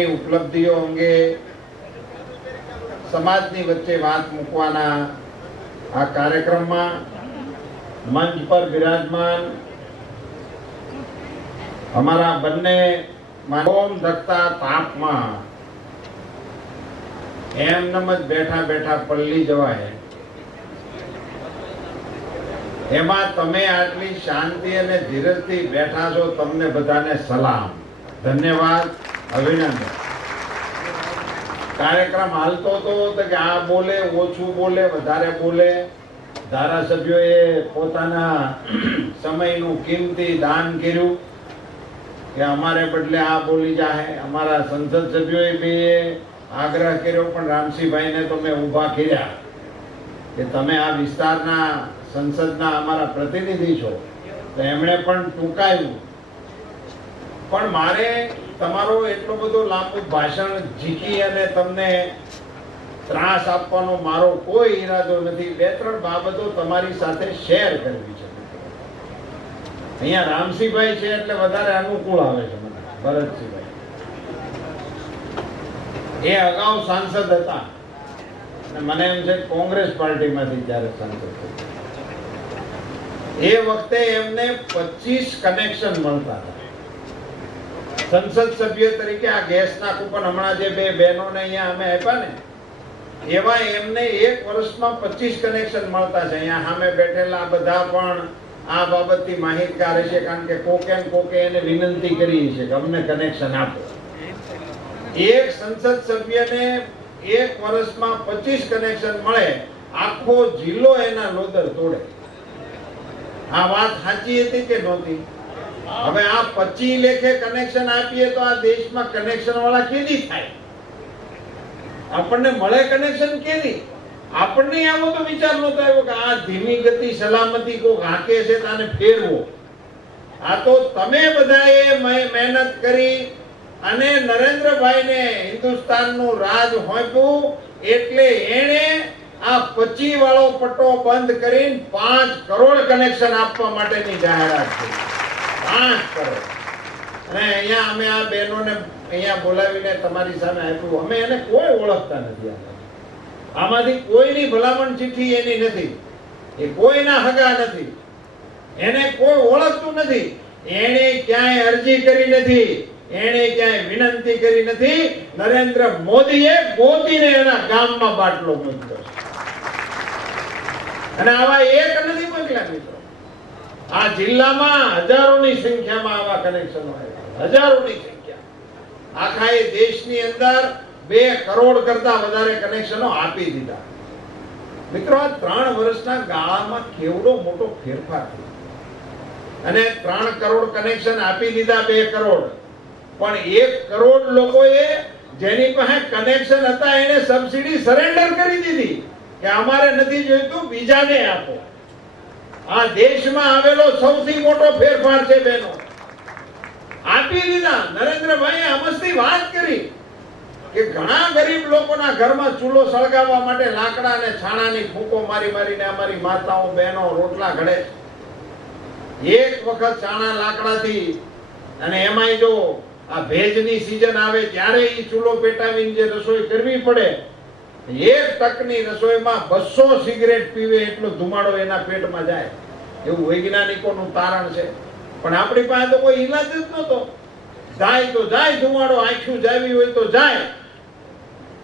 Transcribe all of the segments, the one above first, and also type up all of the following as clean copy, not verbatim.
ઉપલબ્ધિઓ અંગે સમાજની વચ્ચે વાત મૂકવાના આ કાર્યક્રમમાં મંચ પર વિરાજમાન અમારા બંને ઓમ ધકતા તાપમાં એમનેમ જ બેઠા બેઠા પલ્લી જવાય, એમાં તમે આટલી શાંતિ અને ધીરજથી બેઠા છો, તમને બધાને સલામ, ધન્યવાદ, અભિનંદન. કાર્યક્રમ હાલતો હતો કે આ બોલે, ઓછું બોલે, વધારે બોલે. ધારાસભ્યોએ પોતાના સમયનું કિંમતી દાન કર્યું કે અમારે બદલે આ બોલી જાય. અમારા સંસદ સભ્યોએ બી આગ્રહ કર્યો, પણ રામસિંહભાઈને તો મેં ઊભા કર્યા કે તમે આ વિસ્તારના સંસદના અમારા પ્રતિનિધિ છો, તો એમણે પણ ટૂંકાયું. પણ મારે તમારો એટલો બધો લાંબુ ભાષણ ઝીકી અને તમને ત્રાસ આપવાનો મારો કોઈ ઈરાદો નથી. બે ત્રણ બાબતો તમારી સાથે શેર કરવી છે. અહીંયા રામસિંહભાઈ છે એટલે વધારે અનુકૂળ આવે છે મને. ભરતસિંહભાઈ એ અગાઉ સાંસદ હતા અને મને એમ છે કોંગ્રેસ પાર્ટીમાંથી જ્યારે સાંસદ હતા એ વખતે એમને 25 કનેક્શન મળતા હતા સંસદ સભ્ય તરીકે. આ ગેસના કૂપન હમણાં જે બે બહેનોને અહીંયા અમે આપ્યા ને, એવા એમને એક વર્ષમાં 25 કનેક્શન મળતા છે. અહીંયા સામે બેઠેલા બધા પણ આ બાબતથી માહિતગાર છે, કારણ કે કોકે એને વિનંતી કરી છે કે અમને કનેક્શન આપો. એક સંસદ સભ્યને એક વર્ષમાં 25 કનેક્શન મળે, આખો જિલ્લો એના લોદર તોડે. આ વાત સાચી હતી કે નહોતી? હવે આ 25 લેખે કનેક્શન આપીએ તો આ દેશમાં કનેક્શન વાળા કેદી થાય? આપણને મળે કનેક્શન કેદી? આપણને આવો તો વિચાર નહોતો આવ્યો કે આ ધીમી ગતિ સલામતી કોક હાકે છે તાને ફેરવો. આ તો તમે બધાએ મહેનત કરી અને નરેન્દ્રભાઈને હિન્દુસ્તાનનું રાજ હોપ્યું, એટલે એણે આ 25 વાળો પટ્ટો બંધ કરીને 5 કરોડ કનેક્શન આપવા માટેની જાહેરાત કરી. 5 કરોડ. અને અહીંયા અમે આ બહેનોને અહીંયા બોલાવીને તમારી સામે આપ્યું. અમે એને કોઈ ઓળખતા નથી. આમાંથી કોઈની ભલામણ ચિઠ્ઠી એની નથી, એ કોઈના હગા નથી, એને કોઈ ઓળખતું નથી, એને ક્યાંય અરજી કરી નથી, એને ક્યાંય વિનંતી કરી નથી. નરેન્દ્ર મોદીએ ગોતીને એના ગામમાં બાટલો મૂક્યો છે. અને આવા એક નથી મોકલ્યા મિત્રો. આ જિલ્લામાં હજારોની સંખ્યામાં આવા કનેક્શનો આવ્યા, હજારોની સંખ્યા. આખા એ દેશની અંદર 2 કરોડ કરતા વધારે કનેક્શનો આપી દીધા. મિત્રો, આ 3 વર્ષના ગાળામાં કેવડો મોટો ફેરફાર થયો. અને 3 કરોડ કનેક્શન આપી દીધા, 2 કરોડ. પણ 1 કરોડ લોકોએ જેની પાસે કનેક્શન હતા એને સબસિડી સરેન્ડર કરી દીધી કે અમારે નથી જોઈતું, બીજાને આપો. આ દેશમાં આવેલો સૌથી મોટો ફેરફાર છે બહેનો. આપી દીધા. નરેન્દ્રભાઈએ હમસથી વાત કરી કે ઘણા ગરીબ લોકોના ઘરમાં ચૂલો સળગાવવા માટે લાકડા અને છાણાની ફૂંકો મારી મારીને અમારી માતાઓ બહેનો રોટલા ઘડે. એક વખત છાણા લાકડાથી, અને એમાંય જો આ ભેજની સીઝન આવે ત્યારે એ ચૂલો પેટાવીને જે રસોઈ કરવી પડે, 1 ટકની રસોઈમાં 200 સિગરેટ પીવે એટલો ધુમાડો એના પેટમાં જાય. એવું વૈજ્ઞાનિકોનું તારણ છે. પણ આપણી પાસે તો કોઈ ઈલાજ જ નહોતો. જાય તો જાય ધુમાડો, આંખું જાવી હોય તો જાય,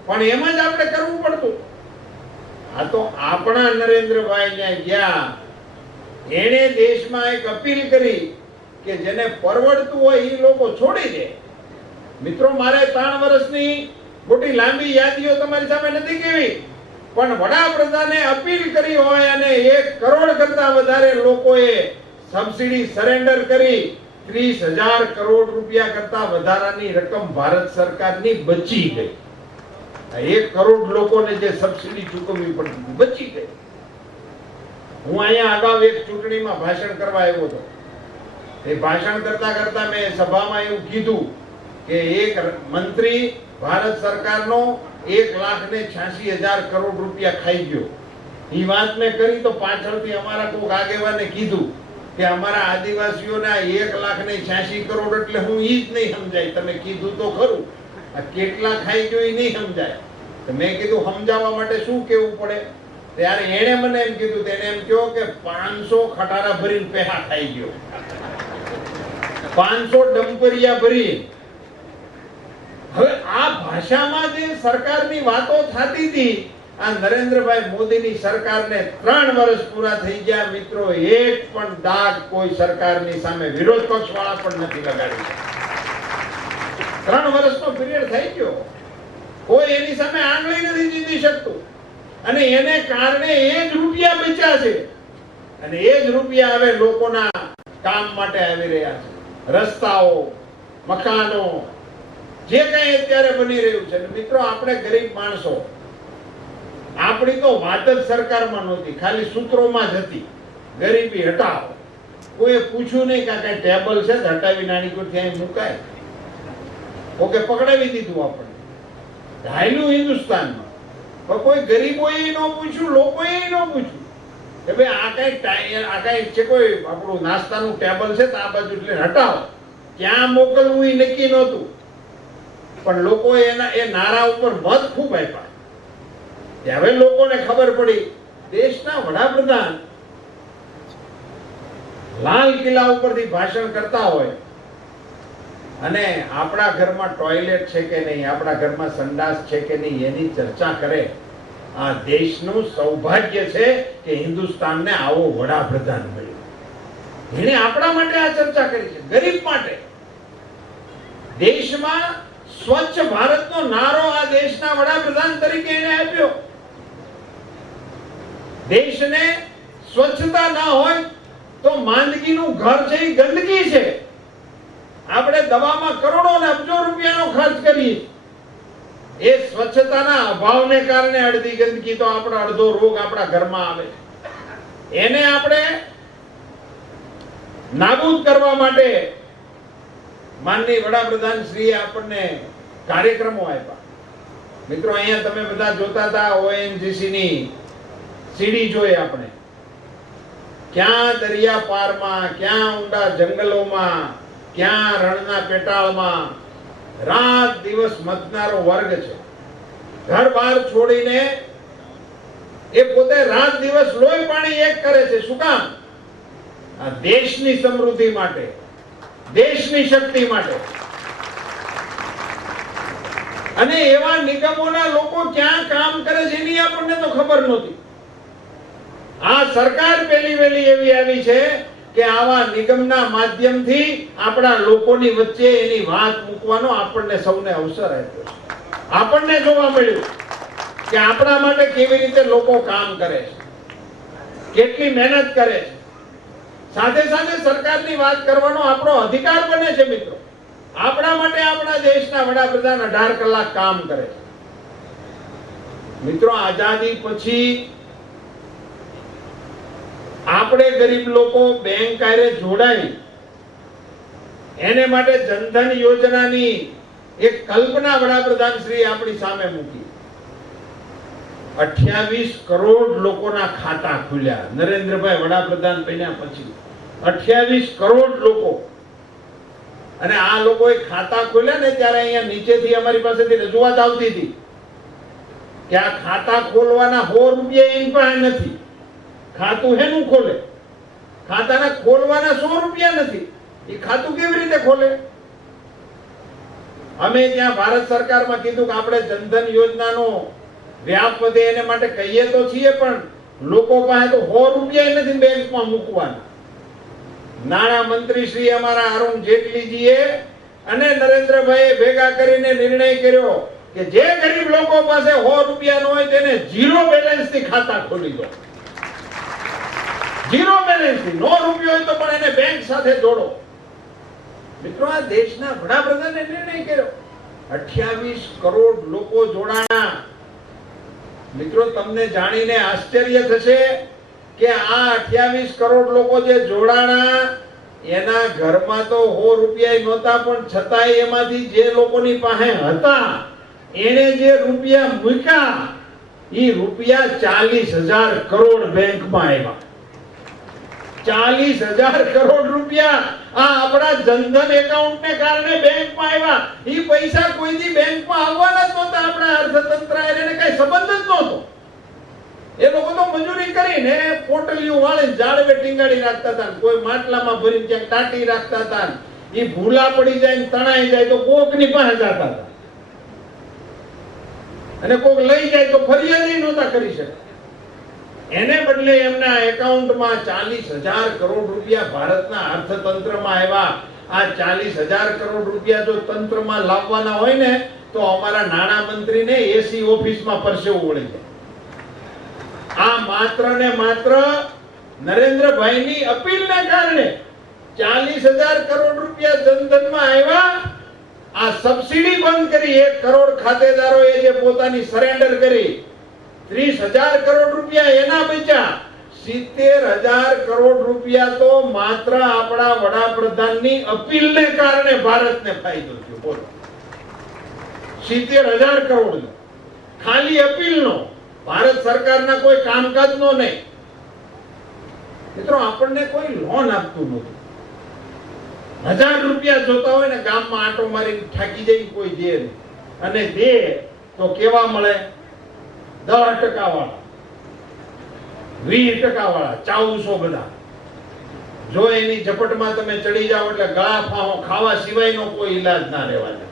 પણ એમ જ આપણે કરવું પડતું. આ તો આપણા નરેન્દ્રભાઈ ત્યાં ગયા, એણે દેશમાં એક અપીલ કરી કે જેને પરવડતું હોય એ લોકો છોડી દે. મિત્રો, મારે 3 વર્ષની મોટી લાંબી યાદીઓ તમારી સામે નથી કેવી, પણ વડાપ્રધાને અપીલ કરી હોય અને 1 કરોડ કરતા વધારે લોકોએ સબસિડી સરેન્ડર કરી 30,000 કરોડ રૂપિયા કરતા વધારાની રકમ ભારત સરકારની બચી ગઈ. 1 કરોડ લોકોને જે સબસિડી ચૂકવવી પડતી બચી ગઈ. હું અહીંયા અગાઉ એક ચૂંટણીમાં ભાષણ કરવા આવ્યો હતો. એ ભાષણ કરતા કરતા મેં સભામાં એવું કીધું કે એક મંત્રી ભારત સરકારનો 1,86,000 કરોડ રૂપિયા ખાઈ ગયો. એ વાત મેં કરી તો પાછળથી અમારા કોઈક આગેવાને કીધું કે અમારા આદિવાસીઓના 1,86,000 કરોડ એટલે હું ઈ જ નહીં સમજાય. તમે કીધું તો ખરું, આ કેટલા ખાઈ ગયો એ નહીં સમજાય. તો મેં કીધું સમજાવવા માટે શું કેવું પડે? ત્યારે એણે મને એમ કીધું, તેને એમ કહ્યું કે 500 ખટારા ભરીને પેહા ખાઈ ગયો, 500 ડમ્પરિયા ભરી. હવે આ ભાષામાં જે સરકારની વાતો થતી હતી, આ નરેન્દ્રભાઈ મોદીની સરકારને 3 વર્ષ પૂરા થઈ ગયા મિત્રો, એક પણ દાગ કોઈ સરકારની સામે વિરોધ પક્ષ વાળા પણ નથી લગાડી. 3 વર્ષનો પીરિયડ થઈ ગયો, કોઈ એની સામે આંગળી નથી ચીંધી શકતું. અને એને કારણે એ જ રૂપિયા બચ્યા છે, અને એ જ રૂપિયા હવે લોકોના કામ માટે આવી રહ્યા છે. રસ્તાઓ, મકાનો, જે કંઈ અત્યારે બની રહ્યું છે. મિત્રો, આપણે ગરીબ માણસો, આપણી તો વાત જ સરકારમાં નહોતી, ખાલી સૂત્રોમાં જ હતી, ગરીબી હટાવો. કોઈ પૂછ્યું નહીં કે કઈ ટેબલ છે હટાવી નાની કોઈ ત્યાં મુકાય. ઓકે, પકડાવી દીધું આપણે, હાલ્યું હિન્દુસ્તાનમાં. પણ કોઈ ગરીબોએ ન પૂછ્યું, લોકોએ ન પૂછ્યું કે ભાઈ આ કઈ છે, કોઈ આપણું નાસ્તાનું ટેબલ છે તો આ બાજુ એટલે હટાવો. ક્યાં મોકલવું એ નક્કી નહોતું, પણ લોકોએ એના એ નારા ઉપર મત ખૂબ આપ્યા. હવે લોકોને ખબર પડી, દેશના વડાપ્રધાન લાલ કિલ્લા ઉપરથી ભાષણ કરતા હોય અને આપણા ઘરમાં ટોયલેટ છે કે નહીં, આપણા ઘરમાં સંડાસ છે કે નહીં, એની ચર્ચા કરે. આ દેશનું સૌભાગ્ય છે કે હિન્દુસ્તાનને આવો વડાપ્રધાન મળ્યો. એને આપણા માટે આ ચર્ચા કરી છે, ગરીબ માટે. દેશમાં સ્વચ્છ ભારતનો નારો આ દેશના વડાપ્રધાન તરીકે એને આપ્યો. દેશને સ્વચ્છતા ના હોય તો માંદગીનું ઘર છે એ ગંદકી છે. આપણે દવામાં કરોડો ને અબજો રૂપિયાનો ખર્ચ કરીએ, એ સ્વચ્છતાના અભાવને કારણે અડધી ગંદકી તો આપણો અડધો રોગ આપણા ઘરમાં આવે. એને આપણે નાબૂદ કરવા માટે માનનીય વડાપ્રધાન શ્રીએ આપણને કાર્યક્રમો આપ્યા. મિત્રો, અહીંયા તમે બધા જોતા હતા ONGC ની સીડી જોઈ આપણે. ક્યાં દરિયા પારમાં, ક્યાં ઊંડા જંગલોમાં, ક્યાં રણના પેટાળમાં રાત દિવસ મથનારો વર્ગ છે. ઘર બહાર છોડીને એ પોતે રાત દિવસ લોહી પાણી એક કરે છે. શું કામ? આ દેશની સમૃદ્ધિ માટે, દેશની શક્તિ માટે. અને એવા નિગમોના લોકો ક્યાં કામ કરે છે એની આપણને તો ખબર નહોતી. આ સરકાર પહેલી વહેલી એવી આવી છે કે આવા નિગમના માધ્યમથી આપણા લોકોની વચ્ચે એની વાત મૂકવાનો આપણને સૌને અવસર આપ્યો છે. આપણને જોવા મળ્યું કે આપણા માટે કેવી રીતે લોકો કામ કરે છે, કેટલી મહેનત કરે છે. સાથે સાથે સરકારની વાત કરવાનો આપણો અધિકાર બને છે. મિત્રો, આપણા માટે આપણા દેશના વડાપ્રધાન 18 કલાક કામ કરે છે. મિત્રો, આઝાદી પછી આપણે ગરીબ લોકો બેંક આરે જોડાઈ એને માટે જનધન યોજનાની એક કલ્પના વડાપ્રધાન શ્રી આપણી સામે મૂકી. 28 કરોડ લોકોના ખાતા ખુલ્યા નરેન્દ્રભાઈ વડાપ્રધાન બન્યા પછી. 28 કરોડ લોકો. અને આ લોકોએ ખાતા ખોલ્યા ને ત્યારે અહીંયા નીચેથી અમારી પાસેથી રજૂઆત આવતી હતી કે આ ખાતા ખોલવાના 100 રૂપિયા એની પાસે નથી. ખાતું હેનું ખોલે? ખાતાના ખોલવાના 100 રૂપિયા નથી. એ ખાતું કેવી રીતે ખોલે? અમે ત્યાં ભારત સરકારમાં કીધું કે આપણે જનધન યોજનાનો વ્યાપ વધે એને માટે કહીએ તો છીએ, પણ લોકો પાસે તો 100 રૂપિયા નથી બેંકમાં મૂકવાના. નાણાં મંત્રી શ્રી અમારા અરુણ જેટલીજીએ અને નરેન્દ્રભાઈએ ભેગા કરીને નિર્ણય કર્યો કે જે ગરીબ લોકો પાસે 100 રૂપિયા ન હોય તેને 0 બેલેન્સ થી ખાતા ખોલી દો. 0 બેલેન્સ થી, નો રૂપિયો હોય તો પણ એને બેંક સાથે જોડો. મિત્રો, આ દેશના વડાપ્રધાને નિર્ણય કર્યો. 28 કરોડ લોકો જોડાણા. મિત્રો, તમને જાણીને આશ્ચર્ય થશે કે આ 28 કરોડ લોકો જે જોડાણા એના ઘરમાં તો 100 રૂપિયા નહોતા, પણ છતાંય એમાંથી જે લોકોની પાસે હતા એને જે રૂપિયા મૂક્યા એ રૂપિયા 40,000 કરોડ બેંકમાં આવ્યા. 40,000 કરોડ રૂપિયા આ આપણા જનધન એકાઉન્ટ ને કારણે બેંકમાં આવ્યા. ઈ પૈસા કોઈ દી બેંકમાં આવવાના જ નહોતા. આપણા અર્થતંત્ર એને કઈ સંબંધ જ નહોતો. એ લોકો તો મજૂરી કરીને પોટલીઓ વાળીને ઝાડવે ટીંગાડી રાખતા હતા, કોઈ માટલામાં ભરીને ક્યાંક ટાટી રાખતા હતા. ઈ ભૂલા પડી જાય ને તણાઈ જાય તો કોકની પાસે જતા હતા, અને કોક લઈ જાય તો ફરિયાદ નહોતા કરી શકે. એને બદલે એમના એકાઉન્ટમાં 40,000 કરોડ રૂપિયા ભારતના અર્થતંત્રમાં આવ્યા. આ 40,000 કરોડ રૂપિયા જો તંત્રમાં લાવવાના હોય ને તો અમારા નાણાં મંત્રીને એસી ઓફિસમાં પરસેવો વળી જાય. આ માત્ર ને માત્ર નરેન્દ્રભાઈની અપીલને કારણે 40,000 કરોડ રૂપિયા જનધનમાં આવ્યા. આ સબસિડી બંધ કરી 1 કરોડ ખાતેદારોએ જે પોતાની સરેન્ડર કરી, 30,000 કરોડ રૂપિયા એના બચ્યા. 70,000 કરોડ રૂપિયા તો માત્ર આપણા વડાપ્રધાનની અપીલને કારણે ભારતને ફાયદો થયો. બોલો, 70,000 કરોડ ખાલી અપીલનો, ભારત સરકારના કોઈ કામકાજનો નહીં. મિત્રો, આપણને કોઈ લોન આપતું નથી. 1000 રૂપિયા જોતા હોય ને ગામમાં આંટો મારી થાકી જાય કોઈ દે નહીં, અને દે તો કેવા મળે? 10% વાળા, 20% વાળા, ચાઉસો બધા. જો એની ઝપટમાં તમે ચડી જાઓ એટલે ગળા ફાંહો ખાવા સિવાયનો કોઈ ઈલાજ ના રહેવા દે.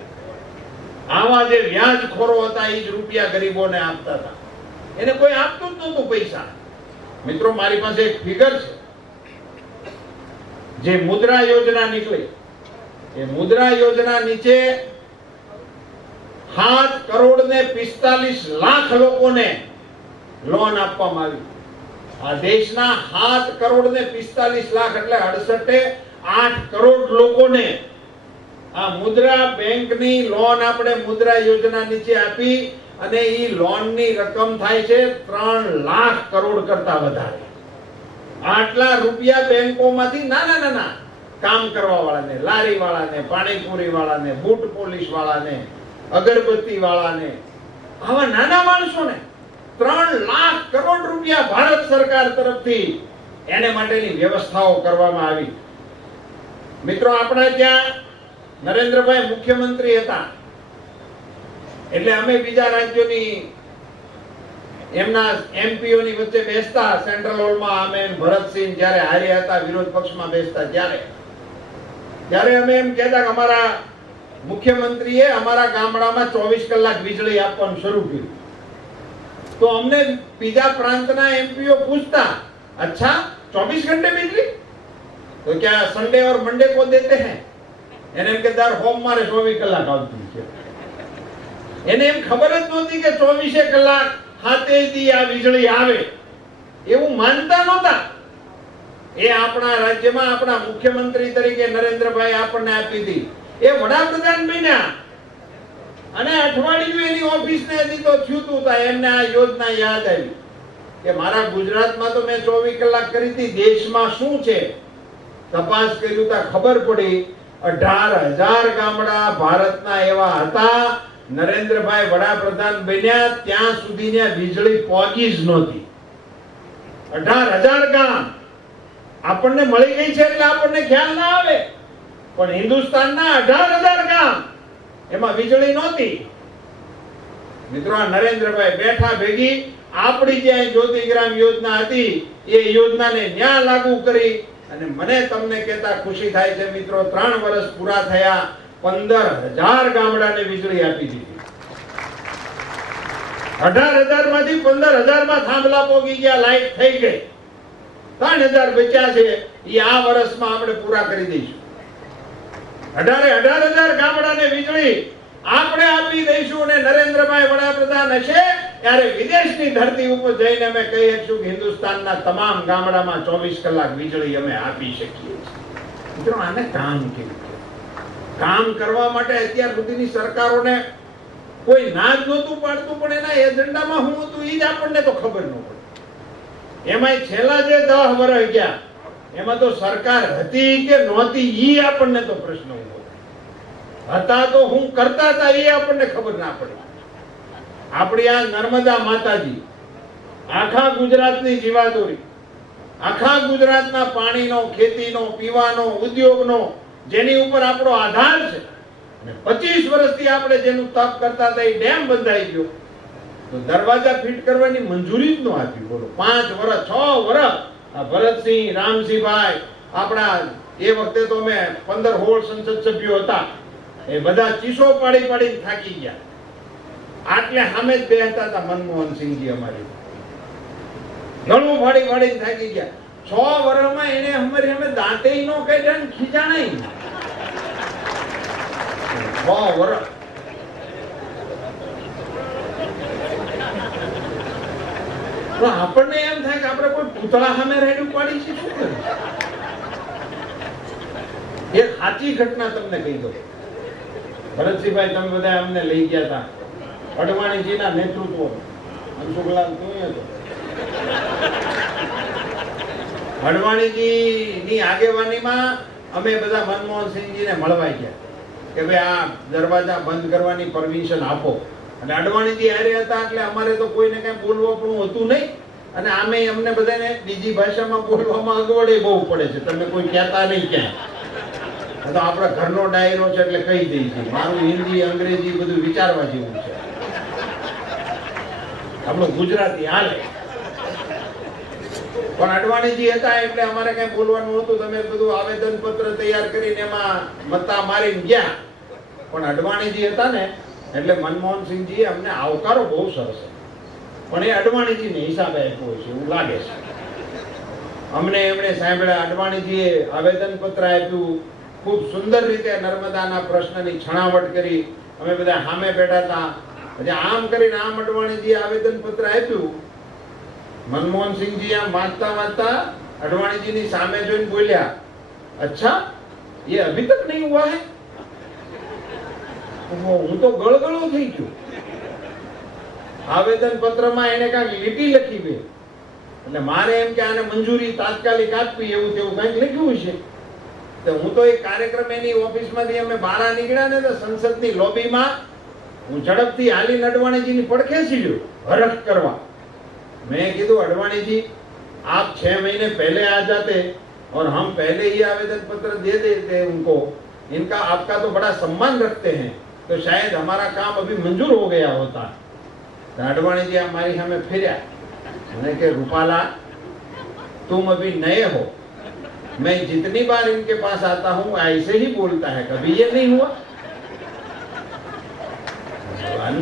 આવા જે વ્યાજખોરો હતા એ જ રૂપિયા ગરીબોને આપતા હતા. એને કોઈ આપતું જ નહોતું પૈસા. મિત્રો, મારી પાસે એક ફિગર છે. જે મુદ્રા યોજના નીકળી, એ મુદ્રા યોજના નીચે 7 કરોડ ને 45 લાખ લોકોને લોન આપવામાં આવી. આ દેશના 7 કરોડ ને 45 લાખ એટલે 8 કરોડ લોકોને આ મુદ્રા બેંકની લોન આપણે મુદ્રા યોજના નીચે આપી, અને ઈ લોનની રકમ થાય છે 3 લાખ કરોડ કરતા વધારે. આટલા રૂપિયા બેંકોમાંથી નાના કામ કરવા વાળાને, લારી વાળાને, પાણીપુરી વાળાને, બૂટ પોલીસ વાળાને, અગરબત્તી વાળાને, આવા નાના માણસોને 3 લાખ કરોડ રૂપિયા ભારત સરકાર તરફથી એને માટેની વ્યવસ્થાઓ કરવામાં આવી. મિત્રો, આપણા ત્યાં નરેન્દ્રભાઈ મુખ્યમંત્રી હતા એટલે અમે બીજા રાજ્યોની એમના એમપીઓની વચ્ચે બેસતા સેન્ટ્રલ હોલમાં. અમે ભરતસિંહ જ્યારે હાર્યા હતા વિરોધ પક્ષમાં બેસતા ત્યારે અમે એમ કહેતા કે અમારા મુખ્યમંત્રીએ અમારા ગામડામાં 24 કલાક વીજળી આપવાનું શરૂ કર્યું. તો અમને બીજા પ્રાંતના એમપીઓ પૂછતા, अच्छा 24 घंटे बिजली, तो क्या संडे और मंडे को देते हैं? એને એમ કે દર હોમ મારે 24 કલાક આવતી છે. એને એમ ખબર જ નહોતી કે 24 કલાક હાથેથી આ વીજળી આવે, એવું માનતા નહોતા. એ આપણા રાજ્યમાં આપણા મુખ્યમંત્રી તરીકે નરેન્દ્રભાઈ આપણને આપી હતી. એ વડાપ્રધાન બન્યા અને અઠવાડિયું એની ઓફિસને હજી તો થયું હતું, એમને આ યોજના યાદ આવી કે મારા ગુજરાતમાં તો મેં 24 કલાક કરી હતી, દેશમાં શું છે તપાસ કર્યું તા ખબર પડી 18,000 ગામડા ભારતના એવા હતા. નરેન્દ્રભાઈ વડાપ્રધાન બન્યા ત્યાં સુધી વીજળી પહોંચી જ નહોતી. 18,000 ગામ આપણને મળી ગઈ છે એટલે આપણને ખ્યાલ ના આવે, પણ હિન્દુસ્તાનના 18,000 ગામ એમાં વીજળી નહોતી. મિત્રો, આ નરેન્દ્રભાઈ બેઠા ભેગી આપણી જે જ્યોતિગ્રામ યોજના હતી એ યોજનાને ન્યા લાગુ કરી, અને મને તમને કહેતા ખુશી થાય છે મિત્રો, 3 વર્ષ પૂરા થયા, 15,000 ગામડાને વીજળી આપી દીધી. 18,000 માંથી 15,000 માં થાંભલા પોગી ગયા, લાઈટ થઈ ગઈ. 3,000 બચ્યા છે, એ આ વર્ષમાં આપણે પૂરા કરી દઈશું. 18,000 ગામડાને વીજળી આપણે આપી દઈશું, અને નરેન્દ્રભાઈ વડાપ્રધાન હશે ત્યારે વિદેશની ધરતી ઉપર જઈને અમે કહી શકશું કે હિન્દુસ્તાનના તમામ ગામડામાં 24 કલાક વીજળી અમે આપી શકીએ છીએ. મિત્રો, આને કામ કેવું છે? કામ કરવા માટે અત્યાર સુધીની સરકારોને કોઈ ના જ નહોતું પાડતું, પણ એના એજન્ડામાં શું હતું એ જ આપણને તો ખબર ન પડે. એમાંય છેલ્લા જે 10 વર્ષ ગયા એમાં તો સરકાર હતી કે નહોતી એ આપણને તો પ્રશ્ન ઉભો હતા. તો હું કરતા હતા એ આપણને ખબર ના પડે. આપણી આ નર્મદા માતાજી આખા ગુજરાતની જીવાદોરી, આખા ગુજરાતના પાણીનો, ખેતીનો, પીવાનો, ઉદ્યોગનો જેની ઉપર આપણો આધાર છે અને 25 વર્ષથી આપણે જેનું તપ કરતા હતા એ ડેમ બંધાઈ ગયો તો દરવાજા ફિટ કરવાની મંજૂરી જ ન આપી. બોલો 5 વર્ષ 6 વર્ષ આ ભરતસિંહ, રામસિંહભાઈ, આપણા એ વખતે તો અમે 15-16 સંસદ સભ્યો હતા, એ બધા ચીસો પાડી પાડીને થાકી ગયા. આટલે સામે જ બેહતા હતા મનમોહનસિંહજી અમારી, ઘણું પાડી પાડીને થાકી ગયા. 6 વર્ષમાં એને અમારી અમે દાંતે નો કાઢ્યા ને ખીજાણાય 6 વર્ષ. તો આપણને એમ થાય કે આપણે કોઈ પૂતળા સામે રેડું પાડી છે, શું કરે? એક સાચી ઘટના તમને કહી દો. ભરતસિંહભાઈ, તમે બધા અમને લઈ ગયા હતા અડવાણીજીના નેતૃત્વ, મનસુખલાલ તું હતો, અડવાણીજીની આગેવાનીમાં અમે બધા મનમોહનસિંહજીને મળવા ગયા કે ભાઈ આ દરવાજા બંધ કરવાની પરમિશન આપો. અને અડવાણીજી હારે હતા એટલે અમારે તો કોઈને કઈ બોલવા પણ હતું નહીં, અને આમે અમને બધાને બીજી ભાષામાં બોલવામાં અગવડ બહુ પડે છે. તમે કોઈ કહેતા નહીં ક્યાંય, તો આપણા ઘરનો ડાયરો છે એટલે કહી દઈ છે. મારું હિન્દી, અંગ્રેજી બધું વિચારવા જેવું છે, આપણું ગુજરાતી હાલે. પણ અડવાણીજી હતા એટલે અમારે કઈ બોલવાનું હતું. તમે બધું આવેદન પત્ર તૈયાર કરીને એમાં મતા મારીને ગયા. પણ અડવાણીજી હતા ને એટલે મનમોહનસિંહજી અમને આવકારો બહુ સરસ, પણ એ અડવાણીજીને હિસાબે આપ્યો છે એવું લાગે છે અમને. એમણે સાંભળ્યા, અડવાણીજીએ આવેદન પત્ર આપ્યું, ખૂબ સુંદર રીતે નર્મદાના પ્રશ્નની છણાવટ કરી. અમે બધા સામે બેઠા હતા. પછી આમ કરીને આમ અડવાણીજીએ આવેદન પત્ર આપ્યું. મનમોહનસિંહજી આમ વાંચતા વાંચતા અડવાણીજીની સામે જોઈને બોલ્યા, અચ્છા ये अभी तक नहीं हुआ है. હું તો ગળગળો થઈ ગયો. આવેદન પત્રમાં એને કાંઈક લીટી લખી બે એટલે મારે એમ કે આને મંજૂરી તાત્કાલિક આપવી એવું તેવું કંઈક લખ્યું છે. તો હું તો એક કાર્યક્રમ એની ઓફિસમાંથી અમે બહાર નીકળ્યા ને તો સંસદની લોબીમાં હું ઝડપથી હાલીને અડવાણીજીની પડખે સીડ્યો હરખ કરવા. मैं कीधु अडवाणी जी आप 6 महीने पहले आ जाते और हम पहले ही आवेदन पत्र दे देते उनको, इनका आपका तो बड़ा सम्मान रखते हैं, तो शायद हमारा काम अभी मंजूर हो गया होता. अडवाणी जी हमारी हमें फिर मैंने कि रूपाला तुम अभी नए हो, मैं जितनी बार इनके पास आता हूँ ऐसे ही बोलता है, कभी ये नहीं हुआ.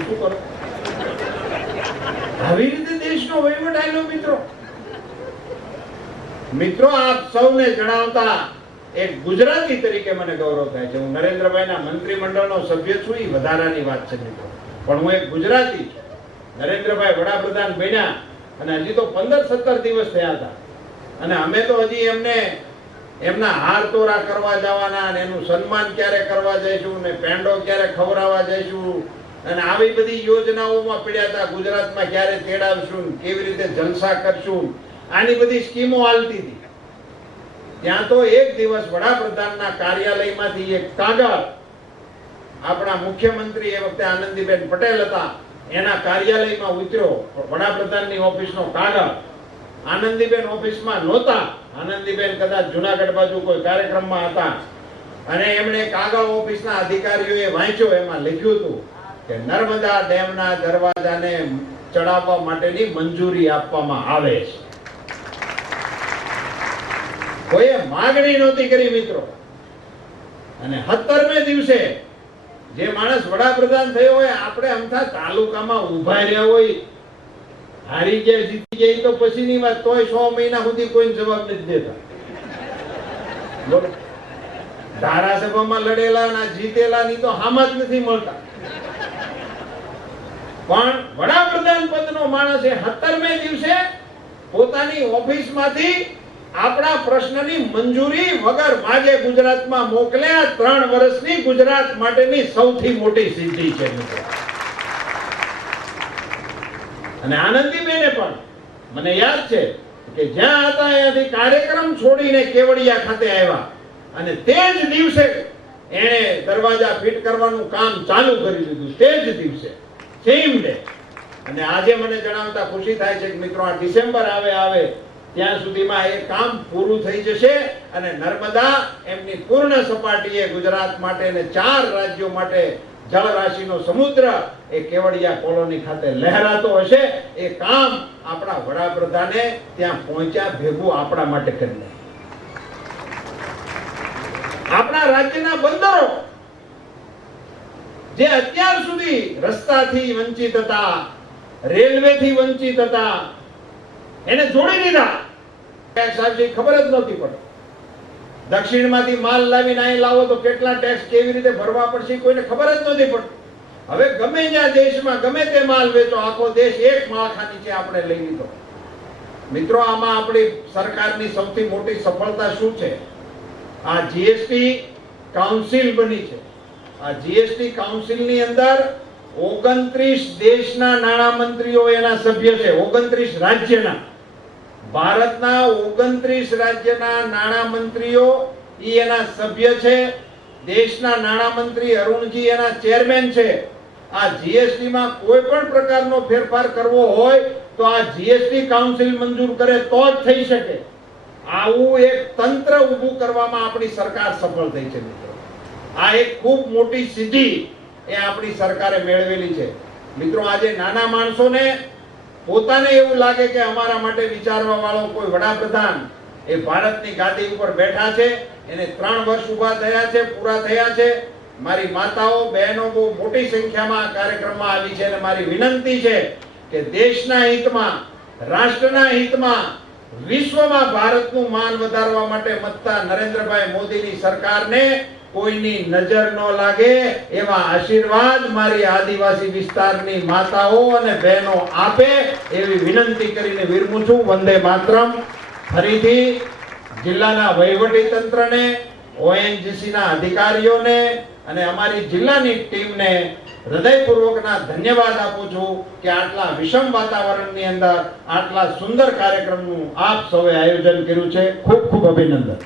શું કરો આવી રીતે દેશનો વહીવટ આલ્યો. મિત્રો આપ સૌને જણાવતા એક ગુજરાતી તરીકે મને ગૌરવ થાય છે. હું નરેન્દ્રભાઈના મંત્રીમંડળનો સભ્ય છું, એ વધારાની વાત છે મિત્રો, પણ હું એક ગુજરાતી છું. નરેન્દ્રભાઈ વડાપ્રધાન બન્યા અને હજી તો 15-17 દિવસ થયા હતા અને અમે તો હજી એમને એમના હાર તોરા કરવા જવાના અને એનું સન્માન ક્યારે કરવા જઈશું ને પેંડો ક્યારે ખવડાવવા જઈશું અને આવી બધી યોજનાઓમાં પડ્યા હતા. ગુજરાતમાં ક્યારે તેડાવશું, કેવી રીતે જલસા કરશું, આની બધી સ્કીમો હાલતી હતી. ત્યાં તો એક દિવસ વડાપ્રધાનના કાર્યાલયમાંથી એક કાગળ આપણા મુખ્યમંત્રી એ વખતે આનંદીબેન પટેલ હતા, એના કાર્યાલયમાં ઉતર્યો. વડાપ્રધાનની ઓફિસનો કાગળ આનંદીબેન ઓફિસમાં નહોતા. આનંદીબેન કદાચ જુનાગઢ બાજુ કોઈ કાર્યક્રમમાં હતા અને એમણે કાગળ ઓફિસના અધિકારીઓએ વાંચ્યો. એમાં લખ્યું હતું કે નર્મદા ડેમના દરવાજાને ચડાવવા માટેની મંજૂરી આપવામાં આવે છે. કોઈએ માંગણી નહોતી કરી મિત્રો. અને 17મે દિવસે જે માણસ વડાપ્રધાન થયો હોય, આપણે અમથા તાલુકામાં ઉભા રહ્યા હોય, હારી ગયા જીતી ગયા તો પછીની વાત, તોય 6 મહિના સુધી કોઈ જવાબ નથી દેતા. બોલો, ધારાસભામાં લડેલા ના જીતેલા ની તો હામાં જ નથી મળતા. પણ વડાપ્રધાન પદનો માણસ એ 17મે દિવસે પોતાની ઓફિસમાંથી આપણા પ્રશ્નની મંજૂરી વગર માગે ગુજરાતમાં મોકલ્યા. 3 વર્ષની ગુજરાત માટેની સૌથી મોટી સિદ્ધિ છે મિત્રો. અને આનંદીબેને પણ મને યાદ છે કે જ્યાં હતા ત્યાંથી કાર્યક્રમ છોડીને કેવડિયા ખાતે આવ્યા અને તે જ દિવસે એણે દરવાજા ફિટ કરવાનું કામ ચાલુ કરી દીધું. તે જ દિવસે સેમ ડે. અને આજે મને જણાવતા ખુશી થાય છે કે મિત્રો આ ડિસેમ્બર આવે ત્યાં સુધીમાં એ કામ પૂરું થઈ જશે અને નર્મદા એમની પૂર્ણ સપાટીએ ગુજરાત માટે અને 4 રાજ્યો માટે જળરાશિનો સમુદ્ર એ કેવડિયા કોલોની ખાતે લહેરાતો હશે. એ કામ આપણા વડાપ્રધાને ત્યાં પહોંચ્યા ભેગું આપણા માટે કરી. આપણા રાજ્યના બંદરો જે અત્યાર સુધી રસ્તાથી વંચિત હતા, રેલવેથી વંચિત હતા, એને જોડી દીધા. સાહેબ ખબર જ નહોતી પડતી. દક્ષિણમાંથી માલ લાવીને અહીં લાવો તો કેટલા ટેક્સ કેવી રીતે ભરવા પડશે કોઈને ખબર જ નથી પડતી. હવે ગમે ત્યાં દેશમાં ગમે તે માલ વેચો, આખો દેશ એક માળખા નીચે આપણે લઈ લીધો. મિત્રો, આમાં આપણી સરકારની સૌથી મોટી સફળતા શું છે? આ જીએસટી કાઉન્સિલ બની છે. આ જીએસટી કાઉન્સિલની અંદર 29 દેશના નાણામંત્રીઓ એના સભ્ય છે. 29 રાજ્યના, ભારતના 29 રાજ્યના નાણામંત્રીઓ એના સભ્ય છે. દેશના નાણામંત્રી અરુણજી એના ચેરમેન છે. આ જીએસટી માં કોઈ પણ પ્રકારનો ફેરફાર કરવો હોય તો આ જીએસટી કાઉન્સિલ મંજૂર કરે તો જ થઈ શકે. આવું એક તંત્ર ઊભું કરવામાં આપણી સરકાર સફળ થઈ છે. મિત્રો, આ એક ખૂબ મોટી સિદ્ધિ એ આપણી સરકારે મેળવેલી છે. મિત્રો, આજે નાના માણસોને પોતાને એવું લાગે કે અમારા માટે વિચારવા વાળો કોઈ વડાપ્રધાન એ ભારતની ગાદી ઉપર બેઠા છે, એને 3 વર્ષ ઊભા થયા છે, પૂરા થયા છે. મારી માતાઓ બહેનો બહુ મોટી સંખ્યામાં આ કાર્યક્રમમાં આવી છે અને મારી વિનંતી છે કે દેશના હિતમાં, રાષ્ટ્રના હિતમાં, વિશ્વમાં ભારતનું માન વધારવા માટે મતતા નરેન્દ્રભાઈ મોદીની સરકારને કોઈની નજર ન લાગે એવા આશીર્વાદ મારી આદિવાસી વિસ્તારની માતાઓ અને બહેનો આપે એવી વિનંતી કરીને વિરમું છું. વંદે માતરમ. ફરીથી જિલ્લાના વહીવટી તંત્રને, ઓએનજીસીના અધિકારીઓને અને અમારી જિલ્લાની ટીમને હૃદયપૂર્વકના ધન્યવાદ આપું છું કે આટલા વિષમ વાતાવરણની અંદર આટલા સુંદર કાર્યક્રમનું આપ સૌએ આયોજન કર્યું છે. ખૂબ ખૂબ અભિનંદન.